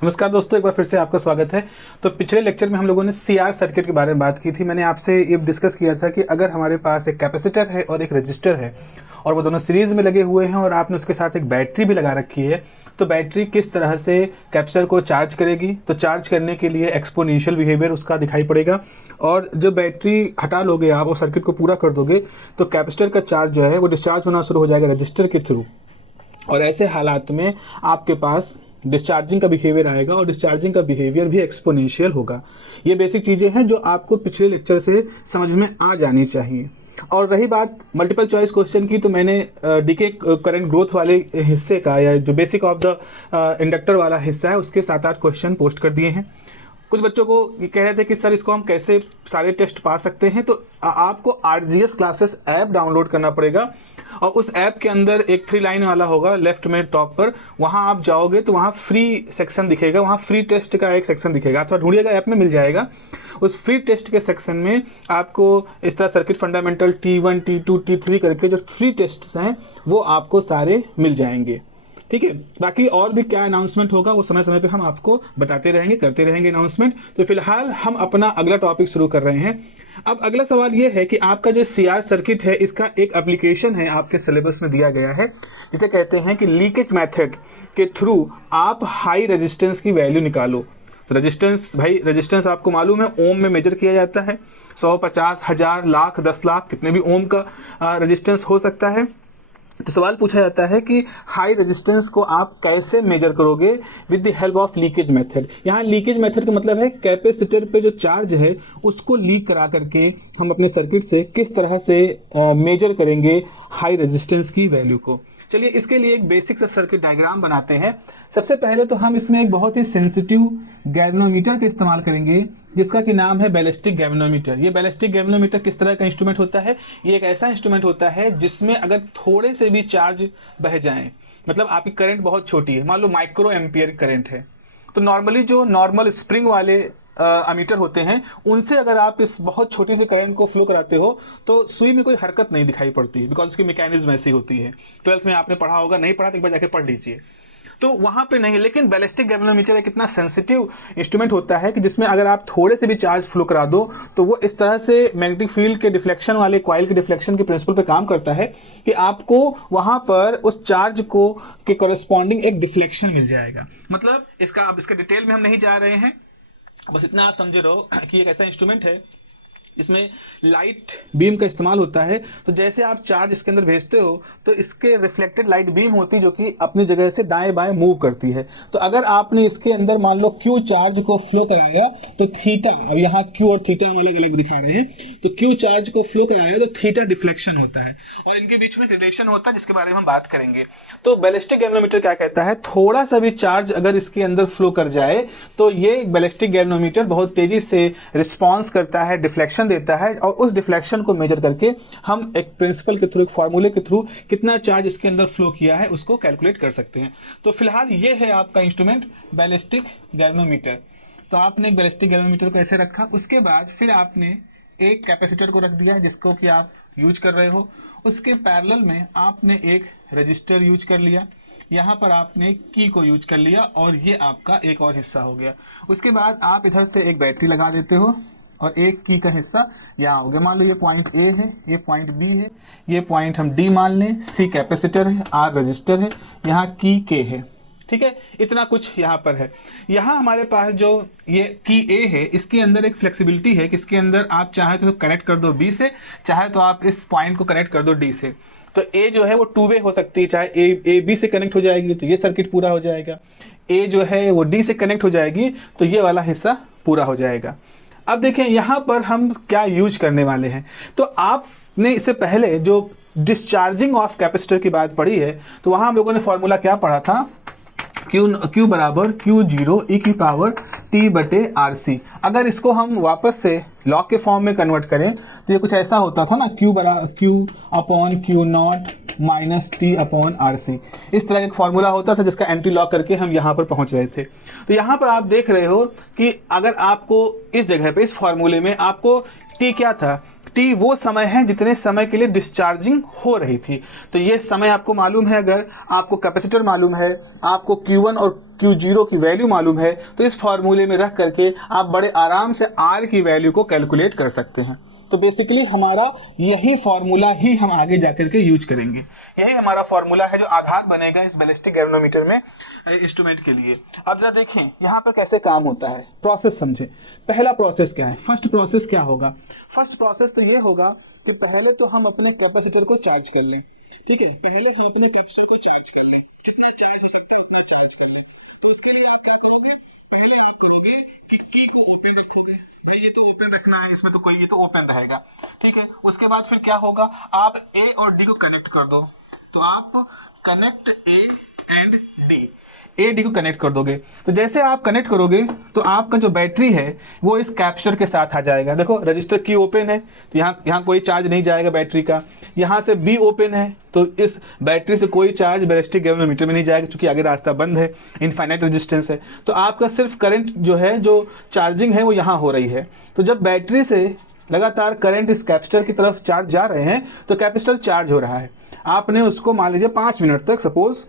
नमस्कार दोस्तों, एक बार फिर से आपका स्वागत है। तो पिछले लेक्चर में हम लोगों ने सीआर सर्किट के बारे में बात की थी। मैंने आपसे ये डिस्कस किया था कि अगर हमारे पास एक कैपेसिटर है और एक रजिस्टर है और वो दोनों सीरीज में लगे हुए हैं और आपने उसके साथ एक बैटरी भी लगा रखी है, तो बैटरी किस तरह से कैपेसिटर को चार्ज करेगी। तो चार्ज करने के लिए एक्सपोनेंशियल बिहेवियर उसका दिखाई पड़ेगा, और जब बैटरी हटा लोगे आप और सर्किट को पूरा कर दोगे तो कैपेसिटर का चार्ज जो है वो डिस्चार्ज होना शुरू हो जाएगा रजिस्टर के थ्रू। और ऐसे हालात में आपके पास डिस्चार्जिंग का बिहेवियर आएगा और डिस्चार्जिंग का बिहेवियर भी एक्सपोनेंशियल होगा। ये बेसिक चीज़ें हैं जो आपको पिछले लेक्चर से समझ में आ जानी चाहिए। और रही बात मल्टीपल चॉइस क्वेश्चन की, तो मैंने डीके करंट ग्रोथ वाले हिस्से का, या जो बेसिक ऑफ द इंडक्टर वाला हिस्सा है, उसके 7-8 क्वेश्चन पोस्ट कर दिए हैं। कुछ बच्चों को ये कह रहे थे कि सर इसको हम कैसे सारे टेस्ट पा सकते हैं। तो आपको आरजीएस क्लासेस ऐप डाउनलोड करना पड़ेगा, और उस ऐप के अंदर एक 3 लाइन वाला होगा लेफ्ट में टॉप पर। वहां आप जाओगे तो वहां फ्री सेक्शन दिखेगा, वहां फ्री टेस्ट का एक सेक्शन दिखेगा, अथवा ढूंढिएगा ऐप में मिल जाएगा। उस फ्री टेस्ट के सेक्शन में आपको इस तरह circuit fundamental T1 T2 T3 करके जो फ्री टेस्ट्स हैं वो आपको सारे मिल जाएंगे। ठीक है, बाकी और भी क्या अनाउंसमेंट होगा वो समय समय पे हम आपको बताते रहेंगे, करते रहेंगे अनाउंसमेंट। तो फिलहाल हम अपना अगला टॉपिक शुरू कर रहे हैं। अब अगला सवाल ये है कि आपका जो सीआर सर्किट है, इसका एक एप्लीकेशन है आपके सिलेबस में दिया गया है, जिसे कहते हैं कि लीकेज मेथड के थ्रू आप हाई रेजिस्टेंस की वैल्यू निकालो। तो रेजिस्टेंस, भाई रेजिस्टेंस आपको मालूम है ओम में मेजर किया जाता है। 100, 50, 1000, लाख, 10 लाख, कितने भी ओम का रेजिस्टेंस हो सकता है। तो सवाल पूछा जाता है कि हाई रेजिस्टेंस को आप कैसे मेजर करोगे with the help of leakage method. यहाँ लीकेज मेथड का मतलब है कैपेसिटर पे जो चार्ज है उसको लीक करा करके हम अपने सर्किट से किस तरह से मेजर करेंगे हाई रेजिस्टेंस की वैल्यू को। चलिए इसके लिए एक बेसिक सा सर्किट डायग्राम बनाते हैं। सबसे पहले तो हम इसमें एक बहुत ही सेंसिटिव गैल्वेनोमीटर का इस्तेमाल करेंगे, जिसका कि नाम है बैलिस्टिक गैल्वेनोमीटर। ये बैलिस्टिक गैल्वेनोमीटर किस तरह का इंस्ट्रूमेंट होता है? ये एक ऐसा इंस्ट्रूमेंट होता है जिसमें अगर थोड़े से भी चार्ज बह जाएं, मतलब आपकी करंट बहुत छोटी है, मान लो माइक्रो एम्पियर करंट है, तो नॉर्मली जो नॉर्मल स्प्रिंग वाले अमीटर होते हैं उनसे अगर आप इस बहुत छोटी सी करंट को फ्लो कराते हो तो सुई में कोई हरकत नहीं दिखाई पड़ती है, बिकॉज इसकी मैकेनिज्म ऐसी होती है। 12th में आपने पढ़ा होगा, नहीं पढ़ा तो एक बार जाके पढ़ लीजिए। तो वहां पे नहीं, लेकिन बैलिस्टिक गैल्वेनोमीटर एक इतना सेंसिटिव इंस्ट्रूमेंट होता है कि जिसमें अगर आप थोड़े से भी चार्ज फ्लो करा दो तो वो इस तरह से मैग्नेटिक फील्ड के डिफ्लेक्शन वाले कॉइल के डिफ्लेक्शन के प्रिंसिपल पे काम करता है कि आपको वहां पर उस चार्ज को के कॉरेस्पॉन्डिंग एक डिफ्लेक्शन मिल जाएगा। मतलब इसका, अब इसके डिटेल में हम नहीं जा रहे हैं, बस इतना आप समझे रहो कि एक ऐसा इंस्ट्रूमेंट है इसमें लाइट बीम का इस्तेमाल होता है। तो जैसे आप चार्ज इसके अंदर भेजते हो तो इसके रिफ्लेक्टेड लाइट बीम होती है जो कि अपनी जगह से दाएं बाएं मूव करती है। तो अगर आपने इसके अंदर मान लो Q चार्ज को फ्लो कराया तो थीटा, अब यहाँ Q और थीटा हम अलग अलग दिखा रहे हैं, तो Q चार्ज को फ्लो कराया तो थीटा डिफ्लेक्शन होता है और इनके बीच में रिलेशन होता है जिसके बारे में हम बात करेंगे। तो बैलिस्टिक गैल्वेनोमीटर क्या कहता है, थोड़ा सा भी चार्ज अगर इसके अंदर फ्लो कर जाए तो ये बैलिस्टिक गैल्वेनोमीटर बहुत तेजी से रिस्पॉन्स करता है, डिफ्लेक्शन देता है, और उस डिफ्लेक्शन को मेजर करके हम एक प्रिंसिपल के थ्रू, एक फार्मूले के थ्रू कितना चार्ज इसके अंदर फ्लो किया है उसको कैलकुलेट कर सकते हैं। तो फिलहाल ये है आपका इंस्ट्रूमेंट बैलिस्टिक गैल्वेनोमीटर। तो आपने एक बैलिस्टिक गैल्वेनोमीटर को ऐसे रखा, उसके बाद फिर आपने एक कैपेसिटर को रख दिया जिसको कि आप यूज कर रहे हो, उसके पैरेलल में आपने एक रजिस्टर यूज कर लिया, यहाँ पर आपने की को यूज कर लिया, और ये आपका एक और हिस्सा हो गया। उसके बाद आप इधर से एक बैटरी लगा देते हो और एक की का हिस्सा यहाँ हो गया। मान लो ये पॉइंट ए है, ये पॉइंट बी है, ये पॉइंट हम डी मान लें, सी कैपेसिटर है, आर रजिस्टर है, यहाँ की के है। ठीक है, इतना कुछ यहाँ पर है। यहाँ हमारे पास जो ये की ए है, इसके अंदर एक फ्लेक्सिबिलिटी है कि इसके अंदर आप चाहे तो कनेक्ट कर दो बी से, चाहे तो आप इस पॉइंट को कनेक्ट कर दो डी से। तो ए जो है वो 2 वे हो सकती है, चाहे ए बी से कनेक्ट हो जाएगी तो ये सर्किट पूरा हो जाएगा, ए जो है वो डी से कनेक्ट हो जाएगी तो ये वाला हिस्सा पूरा हो जाएगा। अब देखें यहाँ पर हम क्या यूज करने वाले हैं। तो आपने इससे पहले जो डिस्चार्जिंग ऑफ कैपेसिटर की बात पढ़ी है, तो वहां हम लोगों ने फॉर्मूला क्या पढ़ा था, Q बराबर Q0 e की पावर T बटे RC। अगर इसको हम वापस से लॉग के फॉर्म में कन्वर्ट करें तो ये कुछ ऐसा होता था ना, Q upon Q0 minus T upon RC। इस तरह का एक फॉर्मूला होता था जिसका एंटी लॉग करके हम यहाँ पर पहुंच रहे थे। तो यहाँ पर आप देख रहे हो कि अगर आपको इस जगह पे, इस फॉर्मूले में आपको T क्या था, T वो समय है जितने समय के लिए डिस्चार्जिंग हो रही थी। तो ये समय आपको मालूम है, अगर आपको कैपेसिटर मालूम है, आपको Q1 और Q0 की वैल्यू मालूम है तो इस फॉर्मूले में रख करके आप बड़े आराम से R की वैल्यू को कैलकुलेट कर सकते हैं। तो बेसिकली हमारा यही फॉर्मूला ही हम आगे जाकर के यूज करेंगे, यही हमारा फॉर्मूला है जो आधार बनेगा इस बैलिस्टिक गैल्वेनोमीटर में इंस्ट्रूमेंट के लिए। अब जरा देखें यहाँ पर कैसे काम होता है, प्रोसेस समझें। पहला प्रोसेस क्या है, फर्स्ट प्रोसेस क्या होगा? फर्स्ट प्रोसेस तो ये होगा कि पहले तो हम अपने कैपेसिटर को चार्ज कर लें, ठीक है, पहले हम अपने कैपेसिटर को चार्ज कर लें, जितना चार्ज हो सकता है उतना चार्ज कर लें। तो उसके लिए आप क्या करोगे, पहले आप करोगे कि की को ओपन रखोगे, भाई ये तो ओपन रखना है, इसमें तो कोई, ये तो ओपन रहेगा, ठीक है। उसके बाद फिर क्या होगा, आप ए और डी को कनेक्ट कर दो, तो आप connect A and D, A D को कनेक्ट कर दोगे। तो जैसे आप कनेक्ट करोगे तो आपका जो बैटरी है वो इस कैपेसिटर के साथ आ जाएगा। देखो रजिस्टर की ओपन है तो यहाँ कोई चार्ज नहीं जाएगा बैटरी का, यहाँ से बी ओपन है तो इस बैटरी से कोई चार्ज बैलिस्टिक गैल्वेनोमीटर में नहीं जाएगा क्योंकि आगे रास्ता बंद है, इनफाइनाइट रेजिस्टेंस है। तो आपका सिर्फ करंट जो है, जो चार्जिंग है वो यहाँ हो रही है। तो जब बैटरी से लगातार करंट इस कैपेसिटर की तरफ चार्ज जा रहे हैं तो कैपेसिटर चार्ज हो रहा है। आपने उसको मान लीजिए 5 मिनट तक सपोज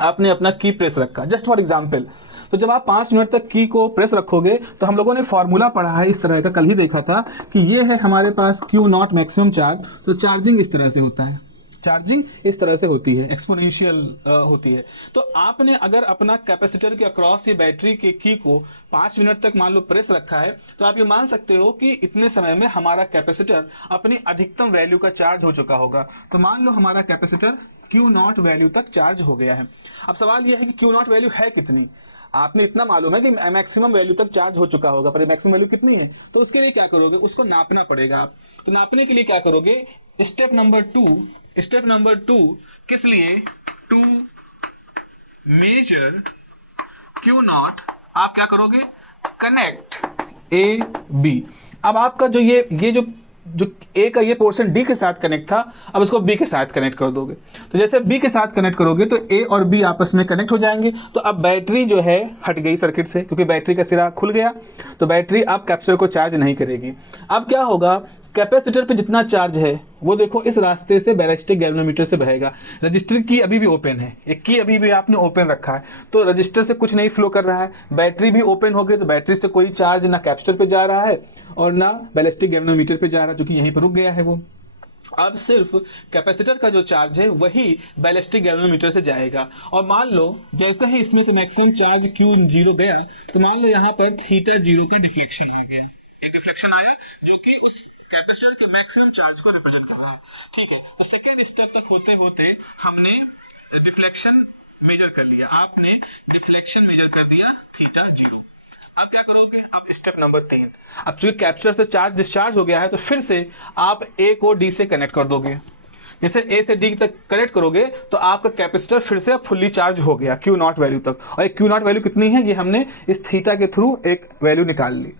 आपने अपना की प्रेस रखा, जस्ट फॉर एग्जांपल। तो जब आप 5 मिनट तक की को प्रेस रखोगे तो हम लोगों ने फॉर्मूला पढ़ा है इस तरह का, कल ही देखा था कि ये है हमारे पास Q0 मैक्सिमम चार्ज। तो चार्जिंग इस तरह से होता है, चार्जिंग इस तरह से होती है, एक्सपोनेंशियल होती है। तो आपने अगर अपना कैपेसिटर के अक्रॉस ये बैटरी के की को 5 मिनट तक मान लो प्रेस रखा है तो आप ये मान सकते हो कि इतने समय में हमारा कैपेसिटर अपनी अधिकतम वैल्यू का चार्ज हो चुका होगा। तो मान लो हमारा कैपेसिटर Q0 वैल्यू तक चार्ज हो गया है। अब सवाल यह है कि Q0 वैल्यू है कितनी। आपने इतना मालूम है कि मैक्सिमम वैल्यू तक चार्ज हो चुका होगा, पर मैक्सिमम वैल्यू कितनी है, तो उसके लिए क्या करोगे, उसको नापना पड़ेगा आप। तो नापने के लिए क्या करोगे, स्टेप नंबर 2 किस लिए, टू मेजर Q0 आप क्या करोगे, कनेक्ट ए बी। अब आपका जो ये जो ए का ये पोर्शन डी के साथ कनेक्ट था, अब इसको बी के साथ कनेक्ट कर दोगे। तो जैसे बी के साथ कनेक्ट करोगे तो ए और बी आपस में कनेक्ट हो जाएंगे। तो अब बैटरी जो है हट गई सर्किट से, क्योंकि बैटरी का सिरा खुल गया, तो बैटरी अब कैपेसिटर को चार्ज नहीं करेगी। अब क्या होगा, कैपेसिटर पे जितना चार्ज है वो देखो इस रास्ते से बैलिस्टिक गैल्वेनोमीटर से बहेगा। रजिस्टर की अभी भी ओपन है, एक की अभी भी आपने ओपन रखा है, तो रजिस्टर से कुछ नहीं फ्लो कर रहा है। बैटरी भी ओपन हो गई तो बैटरी से कोई चार्ज ना कैपेसिटर पे जा रहा है और ना बैलिस्टिक गैल्वेनोमीटर पे जा रहा है, जो कि यहीं पर रुक गया है वो। अब सिर्फ कैपेसिटर का जो चार्ज है वही बैलिस्टिक गैल्वेनोमीटर से जाएगा। और मान लो जैसे ही इसमें से मैक्सिमम चार्ज Q0 गया तो मान लो यहाँ पर θ0 का डिफ्लेक्शन आ गया, एक डिफ्लेक्शन आया जो कि उस कैपेसिटर के मैक्सिमम चार्ज को रिप्रेजेंट कर रहा है, ठीक है। तो सेकेंड स्टेप तक होते होते हमने डिफ्लेक्शन मेजर कर लिया, आपने डिफ्लेक्शन मेजर कर दिया θ0। अब क्या करोगे, अब स्टेप नंबर 3, अब चूंकि कैपेसिटर से चार्ज डिस्चार्ज हो गया है तो फिर से आप ए को डी से कनेक्ट कर दोगे। जैसे ए से डी तक कनेक्ट करोगे तो आपका कैपेसिटर फिर से फुल्ली चार्ज हो गया Q0 वैल्यू तक। और एक Q0 वैल्यू कितनी है, ये हमने इस थीटा के थ्रू एक वैल्यू निकाल ली।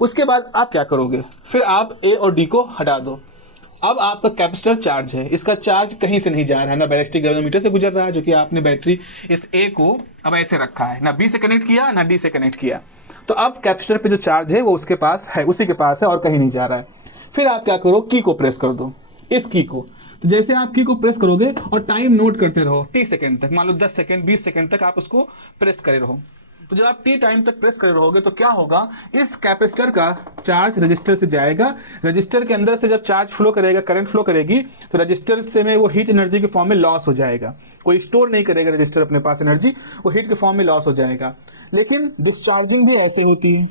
उसके बाद आप क्या करोगे, फिर आप ए और डी को हटा दो। अब आपका कैपेसिटर चार्ज है, इसका चार्ज कहीं से नहीं जा रहा है, ना बैलिस्टिक गैल्वेनोमीटर से गुजर रहा है, जो कि आपने बैटरी इस ए को अब ऐसे रखा है, ना बी से कनेक्ट किया ना डी से कनेक्ट किया। तो अब कैपेसिटर पे जो चार्ज है वो उसके पास है, उसी के पास है और कहीं नहीं जा रहा है। फिर आप क्या करो, की को प्रेस कर दो, इस की को। तो जैसे आप की को प्रेस करोगे और टाइम नोट करते रहो टी सेकेंड तक, मान लो 10 सेकेंड 20 सेकेंड तक आप उसको प्रेस करे रहो। तो जब आप टी टाइम तक प्रेस कर रहोगे तो क्या होगा, इस कैपेसिटर का चार्ज रजिस्टर से जाएगा। रजिस्टर के अंदर से जब चार्ज फ्लो करेगा, करंट फ्लो करेगी, तो रजिस्टर से में वो हीट एनर्जी के फॉर्म में लॉस हो जाएगा। कोई स्टोर नहीं करेगा रजिस्टर अपने पास एनर्जी, वो हीट के फॉर्म में लॉस हो जाएगा। लेकिन डिस्चार्जिंग भी ऐसे होती है,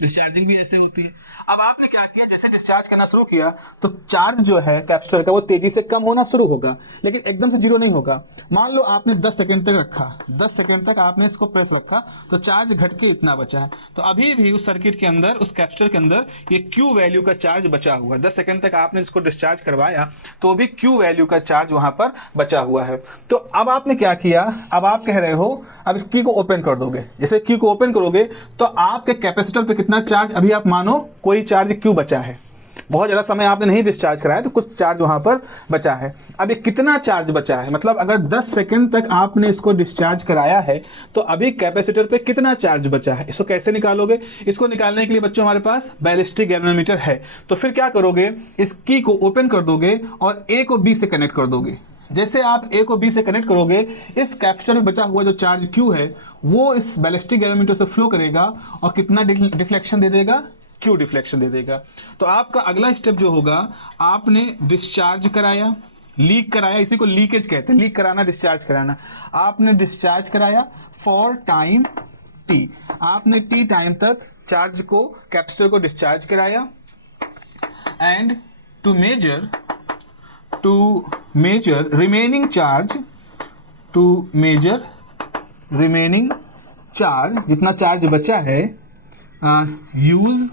डिस्चार्जिंग भी ऐसे होती है। अब आपने क्या किया, जैसे डिस्चार्ज करना शुरू किया तो चार्ज जो है कैपेसिटर का वो तेजी से कम होना शुरू होगा, लेकिन एकदम से जीरो नहीं होगा। मान लो आपने 10 सेकंड तक रखा, 10 सेकंड तक आपने इसको प्रेस रखा तो चार्ज घट के इतना बचा है। तो अभी भी उस सर्किट के अंदर, उस कैपेसिटर के अंदर ये Q वैल्यू का चार्ज बचा हुआ है। 10 सेकंड तक आपने इसको डिस्चार्ज करवाया तो भी Q वैल्यू का चार्ज वहां पर बचा हुआ है। तो अब आपने क्या किया, अब आप कह रहे हो अब इस की को ओपन कर दोगे। जैसे की को ओपन करोगे तो आपके कैपेसिटर पे कितना चार्ज, अभी आप मानो कोई चार्ज Q बचा है, बहुत ज्यादा समय आपने नहीं डिस्चार्ज कराया तो कुछ चार्ज वहां पर बचा है। अब ये कितना चार्ज बचा है, मतलब अगर 10 सेकंड तक आपने इसको डिस्चार्ज कराया है तो अभी कैपेसिटर पे कितना चार्ज बचा है, इसको कैसे निकालोगे। इसको निकालने के लिए बच्चों हमारे पास बैलिस्टिक गैल्वेनोमीटर है। तो फिर क्या करोगे, इस की को ओपन कर दोगे और ए को बी से कनेक्ट कर दोगे। जैसे आप ए को बी से कनेक्ट करोगे, इस कैपेसिटर में बचा हुआ जो चार्ज क्यू है वो इस बैलिस्टिक गैल्वेनोमीटर से फ्लो करेगा और कितना डिफ्लेक्शन दे देगा, क्यू डिफ्लेक्शन दे देगा। तो आपका अगला स्टेप जो होगा, आपने डिस्चार्ज कराया, लीक कराया, इसी को लीकेज कहते हैं, लीक कराना, डिस्चार्ज कराना। आपने डिस्चार्ज कराया फॉर टाइम टी, आपने टी टाइम तक चार्ज को, कैपेसिटर को डिस्चार्ज कराया। And to measure remaining charge, जितना चार्ज बचा है, use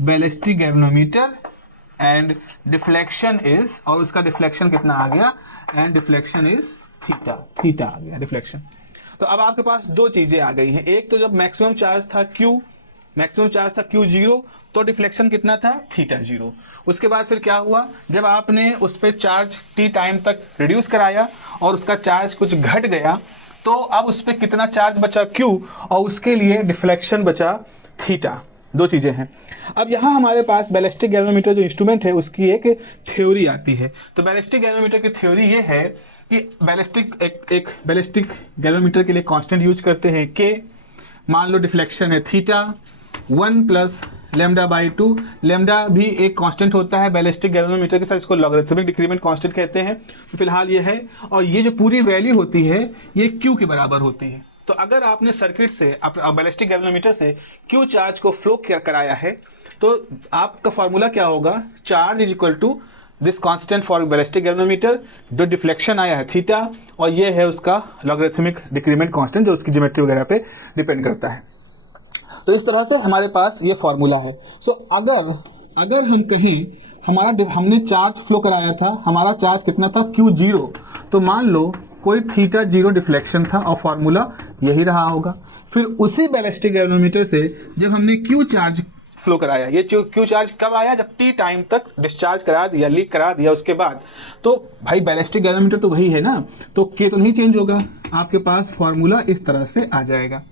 ballistic galvanometer and deflection is, और उसका डिफ्लेक्शन कितना आ गया, एंड डिफ्लेक्शन इज थीटा आ गया डिफ्लेक्शन। तो अब आपके पास दो चीजें आ गई हैं। एक तो जब मैक्सिमम चार्ज था क्यू 0, तो डिफ्लेक्शन कितना था, थीटा 0। उसके बाद फिर क्या हुआ, जब आपने उस पर चार्ज टी टाइम तक रिड्यूस कराया और उसका चार्ज कुछ घट गया, तो अब उस पर कितना चार्ज बचा, क्यू, और उसके लिए डिफ्लेक्शन बचा थीटा। दो चीजें हैं। अब यहाँ हमारे पास बैलिस्टिक गैल्वेनोमीटर जो इंस्ट्रूमेंट है उसकी एक थ्योरी आती है। तो बैलिस्टिक गैल्वेनोमीटर की थ्योरी ये है कि एक बैलिस्टिक गैल्वेनोमीटर के लिए कांस्टेंट यूज करते हैं के, मान लो डिफ्लेक्शन है theta 1 plus lambda by 2। Lambda भी एक कांस्टेंट होता है बैलिस्टिक गैल्वेनोमीटर के साथ, इसको लॉगरिथमिक डिक्रीमेंट कांस्टेंट कहते हैं। तो फिलहाल ये है, और ये जो पूरी वैल्यू होती है ये क्यू के बराबर होती है। तो अगर आपने सर्किट से, बैलिस्टिक गैल्वेनोमीटर से क्यू चार्ज को फ्लो कराया है, तो आपका फॉर्मूला क्या होगा, charge is equal to this constant for ballistic galvanometer, जो डिफ्लेक्शन आया है थीटा, और ये है उसका लॉगरिथमिक डिक्रीमेंट कांस्टेंट जो उसकी ज्योमेट्री वगैरह पे डिपेंड करता है। तो इस तरह से हमारे पास ये फॉर्मूला है। सो अगर हम कहें हमने चार्ज फ्लो कराया था, हमारा चार्ज कितना था, क्यू 0, तो मान लो कोई थीटा 0 डिफ्लेक्शन था और फॉर्मूला यही रहा होगा। फिर उसी बैलिस्टिक गैल्वेनोमीटर से जब हमने क्यू चार्ज फ्लो कराया, ये क्यू चार्ज कब आया, जब टी टाइम तक डिस्चार्ज करा दिया, लीक करा दिया, उसके बाद तो भाई बैलिस्टिक गैल्वेनोमीटर तो वही है ना, तो के तो नहीं चेंज होगा, आपके पास फॉर्मूला इस तरह से आ जाएगा।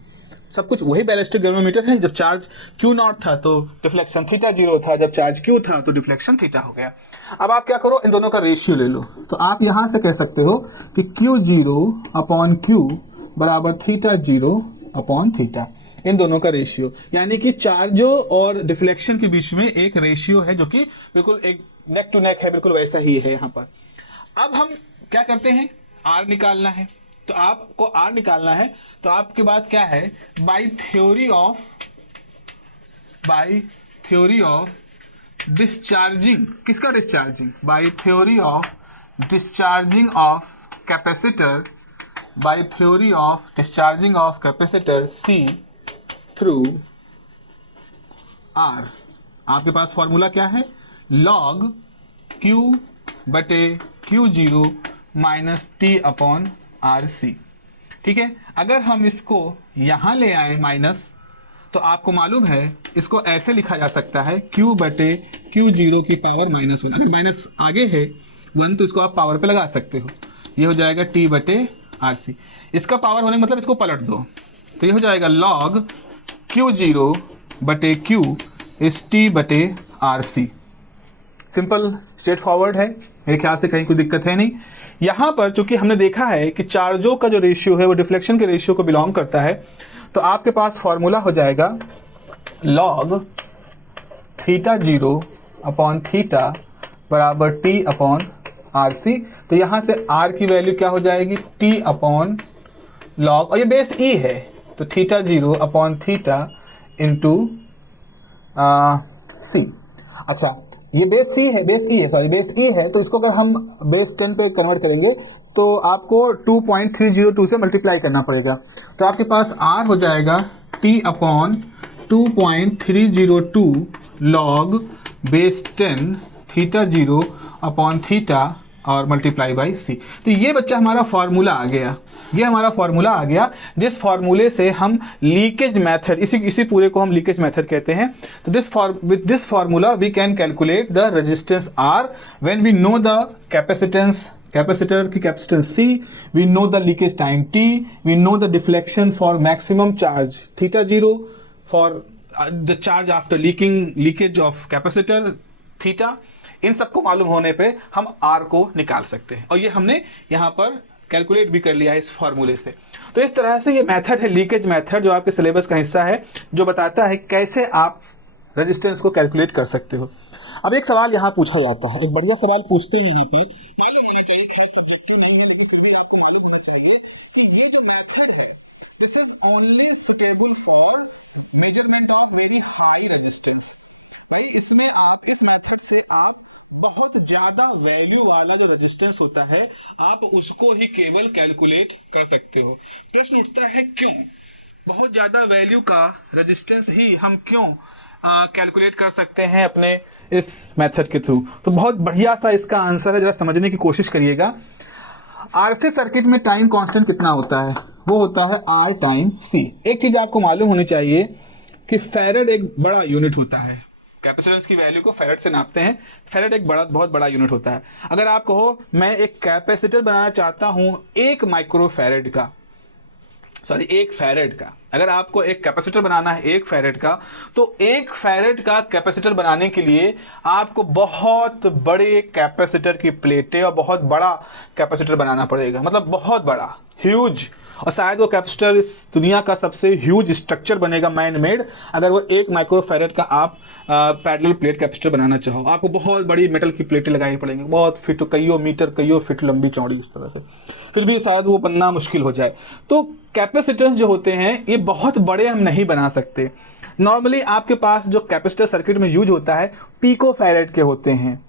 सब कुछ वही बैलिस्टिक गैल्वेनोमीटर है। जब चार्ज क्यू नॉट था तो डिफ्लेक्शन थीटा 0 था, जब चार्ज क्यू था तो डिफ्लेक्शन थीटा हो गया। अब आप क्या करो, इन दोनों का रेशियो ले लो। तो आप यहां से कह सकते हो कि क्यू 0 अपॉन क्यू बराबर थीटा 0 अपॉन थीटा, इन दोनों का रेशियो, यानी कि चार्जों और डिफ्लेक्शन के बीच में एक रेशियो है जो कि बिल्कुल एक नेक टू नेक है, बिल्कुल वैसा ही है यहाँ पर। अब हम क्या करते हैं, आर निकालना है। तो आपको आर निकालना है, तो आपके पास क्या है, बाय थ्योरी ऑफ डिस्चार्जिंग, किसका discharging, by theory of discharging of capacitor, by theory of discharging of capacitor C through R. आपके पास फॉर्मूला क्या है, लॉग क्यू बटे Q 0 minus T upon R C. ठीक है, अगर हम इसको यहां ले आए माइनस, तो आपको मालूम है इसको ऐसे लिखा जा सकता है, क्यू बटे क्यू 0 की पावर -1। अगर माइनस आगे है 1 तो इसको आप पावर पे लगा सकते हो, ये हो जाएगा टी बटे आर सी। इसका पावर होने का मतलब इसको पलट दो, तो ये हो जाएगा लॉग क्यू 0 बटे क्यू इस टी बटे R C. Simple straightforward है, मेरे ख्याल से कहीं कोई दिक्कत है नहीं। यहां पर चूंकि हमने देखा है कि चार्जों का जो रेशियो है वो डिफ्लेक्शन के रेशियो को बिलोंग करता है, तो आपके पास फॉर्मूला हो जाएगा लॉग थीटा 0 अपॉन थीटा बराबर टी अपॉन आर सी। तो यहां से आर की वैल्यू क्या हो जाएगी, टी अपॉन लॉग, और ये बेस ई है, तो थीटा 0 अपॉन थीटा इंटू सी। अच्छा, ये बेस सी है, बेस ई है, तो इसको अगर हम बेस 10 पे कन्वर्ट करेंगे तो आपको 2.302 से मल्टीप्लाई करना पड़ेगा। तो आपके पास आर हो जाएगा T upon 2.302 log base 10 theta 0 upon theta और मल्टीप्लाई बाई सी। तो ये बच्चा हमारा फॉर्मूला आ गया, ये हमारा फॉर्मूला आ गया, जिस फॉर्मूले से हम लीकेज मेथड, इसी पूरे को हम लीकेज मेथड कहते हैं। तो with this formula we can calculate the resistance R when we know the capacitor की capacitance C, we know the leakage time T, we know the deflection for maximum charge theta 0, for the charge after leakage of capacitor theta, इन सबको मालूम होने पे हम are को निकाल सकते हैं, और ये हमने यहाँ पर कैलकुलेट भी कर लिया है इस फॉर्मूले से। तो इस तरह से ये मेथड है लीकेज मेथड, जो आपके सिलेबस का हिस्सा है, जो बताता है कैसे आप रेजिस्टेंस को कैलकुलेट कर सकते हो। अब एक सवाल यहाँ पूछा जाता है, एक बढ़िया सवाल पूछते हैं यहाँ पर, मालूम होना चाहिए, खैर सब्जेक्टिव नहीं है लेकिन फिर भी आपको मालूम होना चाहिए कि ये जो मेथड है this is only suitable for measurement of very high resistance. भाई इसमें आप इस मेथड से आप बहुत ज्यादा वैल्यू वाला जो रेजिस्टेंस होता है आप उसको ही केवल कैलकुलेट कर सकते हो। प्रश्न उठता है क्यों बहुत ज्यादा वैल्यू का रेजिस्टेंस ही हम क्यों कैलकुलेट कर सकते हैं अपने इस मेथड के थ्रू। तो बहुत बढ़िया सा इसका आंसर है, जरा समझने की कोशिश करिएगा। आरसी सर्किट में टाइम कांस्टेंट कितना होता है, वो होता है आर टाइम सी। एक चीज आपको मालूम होनी चाहिए कि फैरेड एक बड़ा यूनिट होता है, कैपेसिटेंस की वैल्यू को फैरेड से नापते हैं, फैरेड एक बहुत बड़ा यूनिट होता है। अगर आप कहो मैं एक कैपेसिटर बनाना चाहता हूं एक माइक्रोफैरेड का, सॉरी एक फैरेड का, अगर आपको एक कैपेसिटर बनाना है एक फैरेड का, तो एक फैरेड का कैपेसिटर बनाने के लिए आपको बहुत बड़े कैपेसिटर की प्लेटें और बहुत बड़ा कैपेसिटर बनाना पड़ेगा, मतलब बहुत बड़ा, ह्यूज। और शायद वो कैपेसिटर इस दुनिया का सबसे ह्यूज स्ट्रक्चर बनेगा मैन मेड, अगर वो एक माइक्रोफैरेड का आप पैरेलल प्लेट कैपेसिटर बनाना चाहो। आपको बहुत बड़ी मेटल की प्लेटें लगानी पड़ेंगी, बहुत फीट, कईयों मीटर कईयों फीट लंबी चौड़ी, इस तरह से, फिर भी शायद वो बनना मुश्किल हो जाए। तो कैपेसिटर्स जो होते हैं ये बहुत बड़े हम नहीं बना सकते। नॉर्मली आपके पास जो कैपेसिटर सर्किट में यूज होता है पिकोफैरेड के होते हैं,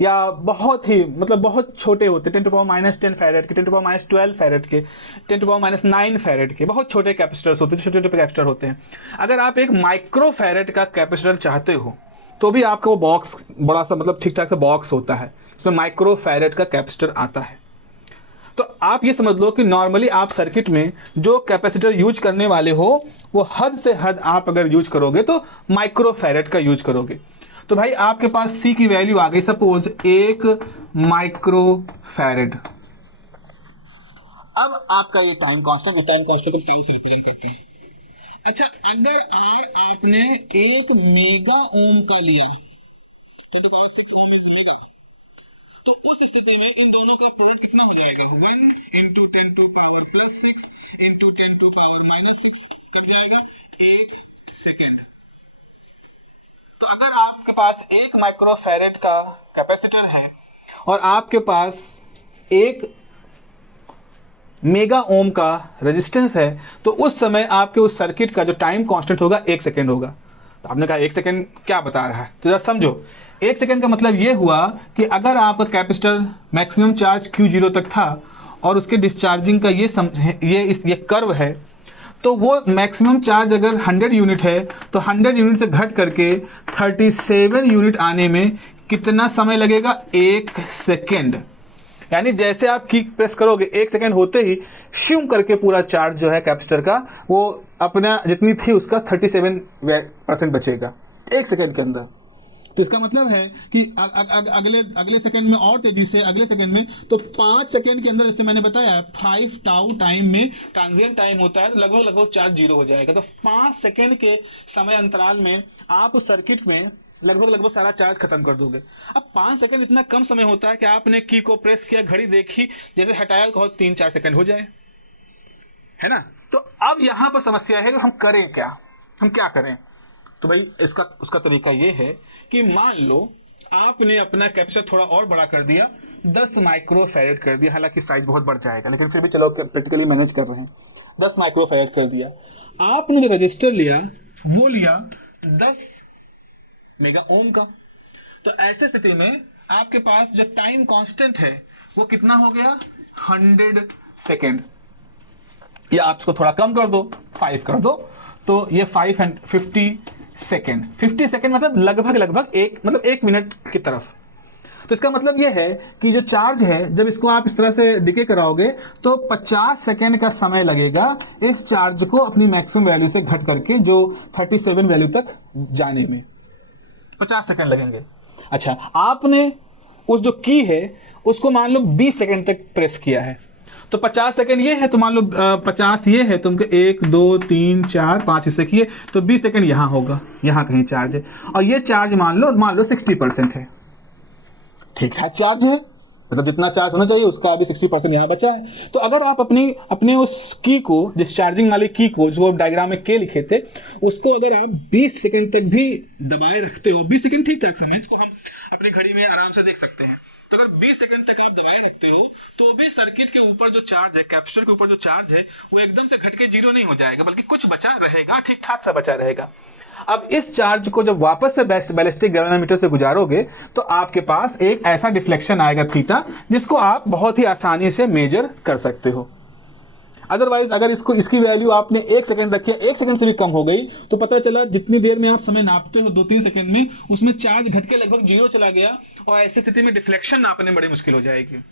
या बहुत ही मतलब बहुत छोटे होते हैं, 10⁻⁻10 फैरेड के, 10⁻12 फैरेड के, 10⁻9 फैरेड के, बहुत छोटे कैपेसिटर्स होते हैं, छोटे छोटे कैपेसिटर होते हैं। अगर आप एक माइक्रो फैरेड का कैपेसिटर चाहते हो तो भी आपका वो बॉक्स बड़ा सा, मतलब ठीक ठाक सा बॉक्स होता है, उसमें माइक्रो फैरेड का कैपेसिटर आता है। तो आप ये समझ लो कि नॉर्मली आप सर्किट में जो कैपेसिटर यूज करने वाले हो वो हद से हद आप अगर यूज करोगे तो माइक्रो फैरेड का यूज करोगे। तो भाई आपके पास C की वैल्यू आ गई, सपोज 1 माइक्रो फैरेड। अब आपका ये टाइम कांस्टेंट को टाउ से रिप्रेजेंट करती है। अच्छा, अगर R आपने 1 मेगा ओम का लिया, 10⁻6 ओम इज मेगा, तो उस स्थिति में इन दोनों का प्रोडक्ट कितना हो जाएगा, 1 × 10⁻6 × 10⁻⁻6 कट जाएगा 1 सेकेंड। तो अगर आपके पास 1 माइक्रोफैरेड का कैपेसिटर है और आपके पास 1 मेगा ओम का रेजिस्टेंस है, तो उस समय आपके उस सर्किट का जो टाइम कांस्टेंट होगा 1 सेकेंड होगा। तो आपने कहा 1 सेकेंड क्या बता रहा है, तो जरा समझो। 1 सेकेंड का मतलब ये हुआ कि अगर आपका कैपेसिटर मैक्सिमम चार्ज Q0 तक था और उसके डिस्चार्जिंग का ये कर्व है, तो वो मैक्सिमम चार्ज अगर 100 यूनिट है तो 100 यूनिट से घट करके 37 यूनिट आने में कितना समय लगेगा, 1 सेकेंड। यानी जैसे आप की प्रेस करोगे 1 सेकेंड होते ही शिव करके पूरा चार्ज जो है कैपेसिटर का वो अपना जितनी थी उसका 37% बचेगा 1 सेकेंड के अंदर। तो इसका मतलब है कि अगले सेकंड में और तेजी से अगले सेकंड में, तो 5 सेकंड के अंदर, जैसे मैंने बताया 5 टाउ टाइम में ट्रांजिएंट टाइम होता है, तो लगभग चार्ज 0 हो जाएगा। तो 5 सेकंड के समय अंतराल में आप उस सर्किट में लगभग सारा चार्ज खत्म कर दोगे। अब 5 सेकंड इतना कम समय होता है कि आपने की को प्रेस किया, घड़ी देखी, जैसे हटाया कहो 3-4 सेकंड हो जाए, है ना। तो अब यहां पर समस्या है कि हम करें क्या, हम क्या करें। तो भाई उसका तरीका ये है कि मान लो आपने अपना कैपेसिटर थोड़ा और बड़ा कर दिया, 10 माइक्रो फैरेड कर दिया, हालांकि साइज बहुत बढ़ जाएगा लेकिन फिर भी चलो प्रैक्टिकली मैनेज कर रहे हैं, 10 माइक्रो फैरेड कर दिया। आपने जो रजिस्टर लिया वो लिया 10 मेगा ओम का। तो ऐसे स्थिति में आपके पास जो टाइम कांस्टेंट है वो कितना हो गया, 100 सेकेंड, या आप इसको थोड़ा कम कर दो, 5 कर दो, तो ये 50 सेकेंड। 50 सेकेंड मतलब लगभग एक मिनट की तरफ। तो इसका मतलब ये है कि जो चार्ज है जब इसको आप इस तरह से डिके कराओगे तो 50 सेकेंड का समय लगेगा इस चार्ज को अपनी मैक्सिमम वैल्यू से घट करके जो 37 वैल्यू तक जाने में 50 सेकेंड लगेंगे। अच्छा, आपने उस जो की है उसको मान लो 20 सेकेंड तक प्रेस किया है, तो 50 सेकेंड ये है, तो मान लो 50 ये है, तुमको 1 2 3 4 5 हिस्से किए, तो 20 सेकेंड यहाँ होगा, यहाँ कहीं चार्ज है, और ये चार्ज मान लो 60% है। ठीक ठाक चार्ज है, मतलब जितना चार्ज होना चाहिए उसका अभी 60% यहाँ बचा है। तो अगर आप अपने उस की को, डिस्चार्जिंग वाले की को, जो डायग्राम में के लिखे थे, उसको अगर आप 20 सेकंड तक भी दबाए रखते हो, 20 सेकंड ठीक ठाक समय, इसको हम अपनी घड़ी में आराम से देख सकते हैं, तो अगर 20 सेकंड तक आप दबाए रखते हो तो भी सर्किट के ऊपर जो चार्ज है, कैपेसिटर के ऊपर जो चार्ज है, वो एकदम से घट के जीरो नहीं हो जाएगा, बल्कि कुछ बचा रहेगा, ठीक ठाक सा बचा रहेगा। अब इस चार्ज को जब वापस से बैलिस्टिक गैल्वेनोमीटर से गुजारोगे तो आपके पास एक ऐसा डिफ्लेक्शन आएगा थीटा, जिसको आप बहुत ही आसानी से मेजर कर सकते हो। अदरवाइज अगर इसकी वैल्यू आपने 1 सेकंड रखी है, 1 सेकंड से भी कम हो गई, तो पता चला जितनी देर में आप समय नापते हो 2-3 सेकंड में, उसमें चार्ज घट के लगभग जीरो चला गया, और ऐसी स्थिति में डिफ्लेक्शन नापने बड़ी मुश्किल हो जाएगी।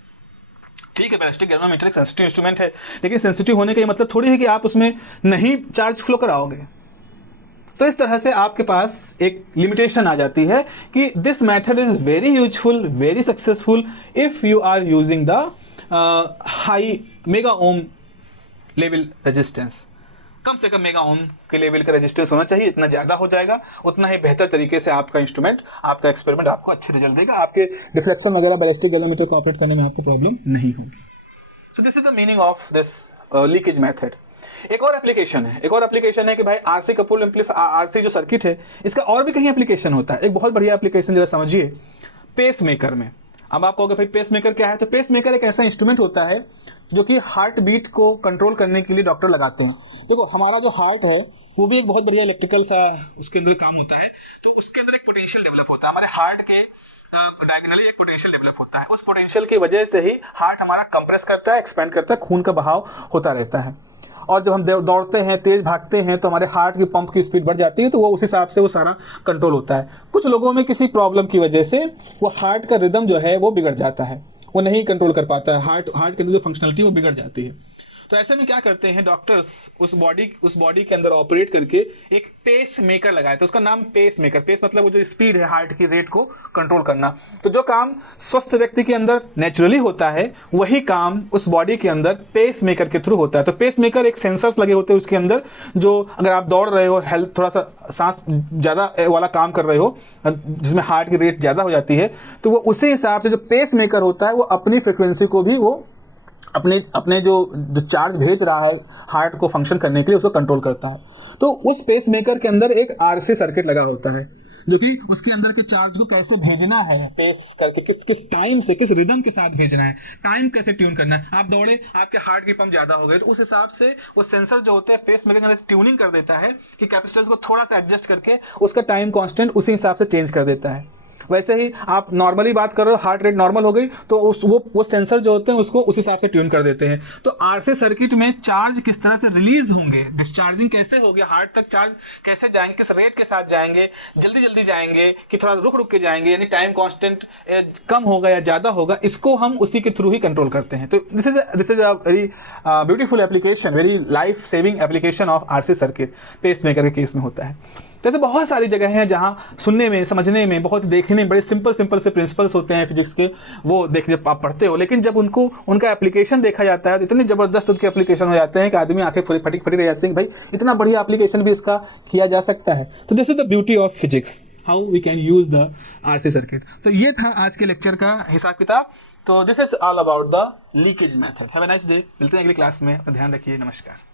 ठीक है, बैलिस्टिक गैल्वेनोमीटर एक सेंसिटिव इंस्ट्रूमेंट है, लेकिन सेंसिटिव होने का ये मतलब थोड़ी है कि आप उसमें नहीं चार्ज फ्लो कराओगे। तो इस तरह से आपके पास एक लिमिटेशन आ जाती है कि this method is very useful, very successful if you are using the high mega ohm level resistance. कम से कम मेगा ओम के लेवल का रेजिस्टेंस होना चाहिए, इतना ज्यादा हो जाएगा उतना ही बेहतर तरीके से आपका इंस्ट्रूमेंट, आपका एक्सपेरिमेंट आपको अच्छे रिजल्ट देगा, आपके डिफ्लेक्शन वगैरह बैलिस्टिक गैल्वेनोमीटर को ऑपरेट करने में आपको प्रॉब्लम नहीं होगी। So this is the meaning of this leakage method. एक और एप्लीकेशन है कि भाई आरसी कपूल एम्पलीफायर, आरसी जो सर्किट है, इसका और भी कहीं एप्लीकेशन होता है। एक बहुत बढ़िया एप्लीकेशन जरा समझिए, पेस मेकर में। अब आप कहोगे भाई पेस मेकर क्या है, तो पेस मेकर एक ऐसा इंस्ट्रूमेंट होता है जो कि हार्ट बीट को कंट्रोल करने के लिए डॉक्टर लगाते हैं। देखो हमारा जो हार्ट है वो भी एक बहुत बढ़िया इलेक्ट्रिकल सा उसके अंदर काम होता है, तो उसके अंदर एक पोटेंशियल डेवलप होता है, हमारे हार्ट के डायगोनली एक पोटेंशियल डेवलप होता है। उस पोटेंशियल की वजह से ही हार्ट हमारा कंप्रेस करता है, एक्सपेंड करता है, खून का बहाव होता रहता है। और जब हम दौड़ते हैं, तेज भागते हैं, तो हमारे हार्ट की पंप की स्पीड बढ़ जाती है, तो वो उस हिसाब से वो सारा कंट्रोल होता है। कुछ लोगों में किसी प्रॉब्लम की वजह से वो हार्ट का रिदम जो है वो बिगड़ जाता है, वो नहीं कंट्रोल कर पाता है, हार्ट के अंदर जो फंक्शनलिटी वो बिगड़ जाती है। तो ऐसे में क्या करते हैं डॉक्टर्स, उस बॉडी के अंदर ऑपरेट करके एक पेस मेकर लगाया था, उसका नाम पेस मेकर। पेस मतलब वो जो स्पीड है हार्ट की रेट को कंट्रोल करना। तो जो काम स्वस्थ व्यक्ति के अंदर नेचुरली होता है, वही काम उस बॉडी के अंदर पेस मेकर के थ्रू होता है। तो पेस मेकर एक सेंसर्स लगे होते हैं उसके अंदर, जो अगर आप दौड़ रहे हो, हेल्थ थोड़ा सा सांस ज्यादा वाला काम कर रहे हो, जिसमें हार्ट की रेट ज्यादा हो जाती है, तो वो उसी हिसाब से जो पेस मेकर होता है वो अपनी फ्रिक्वेंसी को भी वो अपने जो चार्ज भेज रहा है हार्ट को फंक्शन करने के लिए उसको कंट्रोल करता है। तो उस पेस मेकर के अंदर एक आरसी सर्किट लगा होता है, जो कि उसके अंदर के चार्ज को कैसे भेजना है, पेस करके किस टाइम से, किस रिदम के साथ भेजना है, टाइम कैसे ट्यून करना है। आप दौड़े, आपके हार्ट की पंप ज्यादा हो गई, तो उस हिसाब से वो सेंसर जो होता है पेस मेकर के अंदर ट्यूनिंग कर देता है कि कैपेसिटेंस को थोड़ा सा एडजस्ट करके उसका टाइम कांस्टेंट उसी हिसाब से चेंज कर देता है। वैसे ही आप नॉर्मली बात कर रहे हो, हार्ट रेट नॉर्मल हो गई, तो वो सेंसर जो होते हैं उसको उस हिसाब से ट्यून कर देते हैं। तो आरसी सर्किट में चार्ज किस तरह से रिलीज होंगे, डिस्चार्जिंग कैसे होगी, हार्ट तक चार्ज कैसे जाएंगे, किस रेट के साथ जाएंगे, जल्दी जाएंगे कि थोड़ा रुक के जाएंगे, यानी टाइम कांस्टेंट कम होगा या ज्यादा होगा, इसको हम उसी के थ्रू ही कंट्रोल करते हैं। तो this is a very beautiful application, very life saving application of RC circuit, pacemaker के केस में होता है। जैसे बहुत सारी जगह हैं जहां सुनने में, समझने में, बहुत देखने में बड़े सिंपल से प्रिंसिपल्स होते हैं फिजिक्स के, वो जब आप पढ़ते हो, लेकिन जब उनका एप्लीकेशन देखा जाता है तो इतने जबरदस्त उनके एप्लीकेशन हो जाते हैं कि आदमी आंखें फटी रह जाते हैं, भाई इतना बढ़िया एप्लीकेशन भी इसका किया जा सकता है। तो this is the beauty of physics, how we can use the RC circuit. तो ये था आज के लेक्चर का हिसाब किताब। तो this is all about the leakage method. Have a nice day. मिलते हैं अगली क्लास में, ध्यान रखिए, नमस्कार।